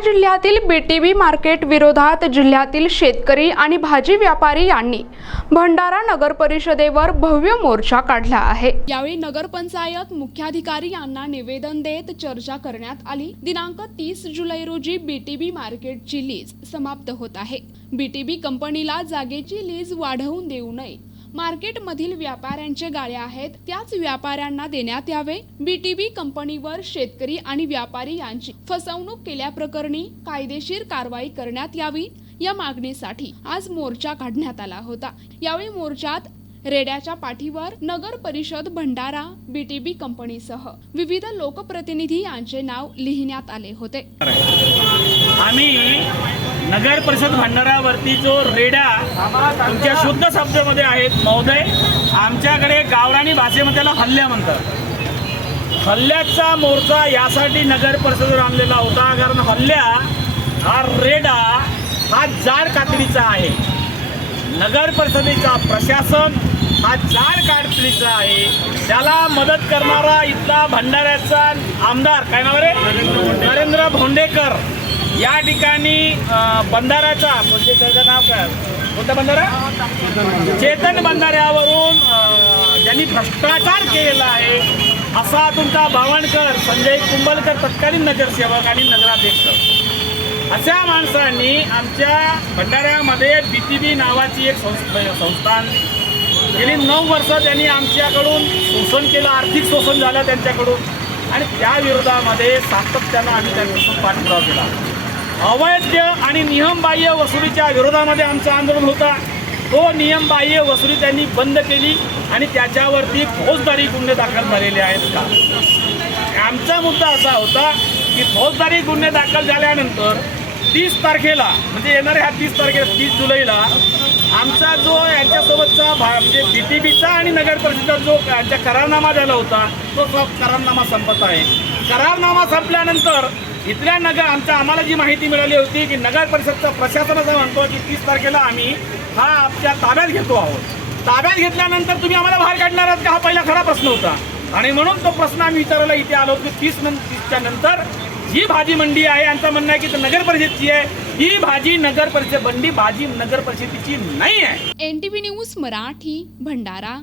भंडारा जिल्ह्यातील BTB market विरोधात जिल्ह्यातील शेतकरी आणि भाजी व्यापारी यांनी भंडारा नगर परिषदेवर भव्य मोर्चा काढला आहे. यावेळी नगरपंचायत मुख्याधिकारी यांना निवेदन देत चर्चा करण्यात आली. दिनांक तीस जुलै रोजी बीटीबी मार्केटची लीज समाप्त होत आहे. बीटीबी कंपनीला जागेची लीज वाढवून देऊ नये. मार्केटमधील व्यापाऱ्यांचे गाळे आहेत. त्याच व्यापाऱ्यांना देण्यात यावे. बीटीबी कंपनीवर शेतकरी आणि व्यापारी यांची फसवणूक केल्याप्रकरणी कायदेशीर कारवाई करण्यात यावी या मागणीसाठी आज मोर्चा काढण्यात आला होता. यावेळी मोर्चात रेड्याच्या पाठीवर नगर परिषद भंडारा बीटीबी कंपनीसह विविध लोकप्रतिनिधी यांचे नाव लिहिण्यात आले होते. आम्ही नगर परिषद भंडारावरती जो रेडा तुमच्या शुद्ध शब्दामध्ये आहेत महोदय आमच्याकडे गावरानी भाषेमध्ये त्याला हल्ल्या म्हणतात. हल्ल्याचा मोर्चा यासाठी नगर परिषदेवर आणलेला होता कारण हल्ल्या हा रेडा हा जाड कातडीचा आहे. नगर परिषदेचा प्रशासन हा जाड कातडीचा आहे. त्याला मदत करणारा इथला भंडाऱ्याचा आमदार काय नाव रे? नरेंद्र भोंडेकर. या ठिकाणी बंधाराचा बंधाऱ्याचा म्हणजे त्याचं नाव काय? कोणता बंधारा? चेतन बंधाऱ्यावरून ज्यांनी भ्रष्टाचार केलेला आहे असा तुमचा भावणकर संजय कुंभलकर तत्कालीन नगरसेवक आणि नगराध्यक्ष. अशा माणसांनी आमच्या भंडाऱ्यामध्ये बी टी बी नावाची एक संस्थान गेली नऊ वर्ष त्यांनी आमच्याकडून शोषण केलं आर्थिक शोषण झालं त्यांच्याकडून. आणि त्या विरोधामध्ये सातत्यानं आम्ही त्यांच्यापासून पाठपुरावा केला. अवैध आणि नियमबाह्य वसुलीच्या विरोधामध्ये आमचं आंदोलन होता. तो नियमबाह्य वसुली त्यांनी बंद केली आणि त्याच्यावरती फौजदारी गुन्हे दाखल झालेले आहेत का? आमचा मुद्दा असा होता की फौजदारी गुन्हे दाखल झाल्यानंतर तीस तारखेला म्हणजे येणाऱ्या ह्या तीस तारखेला तीस जुलैला आमचा जो यांच्यासोबतचा भा म्हणजे बी टी बीचा आणि नगर परिषदेचा जो यांचा करारनामा झाला होता तो करारनामा संपत आहे. करारनामा संपल्यानंतर इथल्या नगर आमच्या आम्हाला जी माहिती मिळाली होती की नगर परिषदचा प्रशासन म्हणतो की तीस तारखेला आम्ही हा आमच्या ताब्यात घेतो आहोत. ताब्यात घेतल्यानंतर तुम्ही आम्हाला बाहेर काढणार आहात का? हा पहिला खरा प्रश्न होता. आणि म्हणून तो प्रश्न आम्ही विचारायला इथे आलो की तीस नंतर तीसच्या नंतर जी भाजी मंडी आहे यांचं म्हणणं आहे की नगर परिषदची आहे. ही भाजी नगर परिषद बंडी भाजी नगर परिषदेची नाही आहे. N news Marathi Bhandara.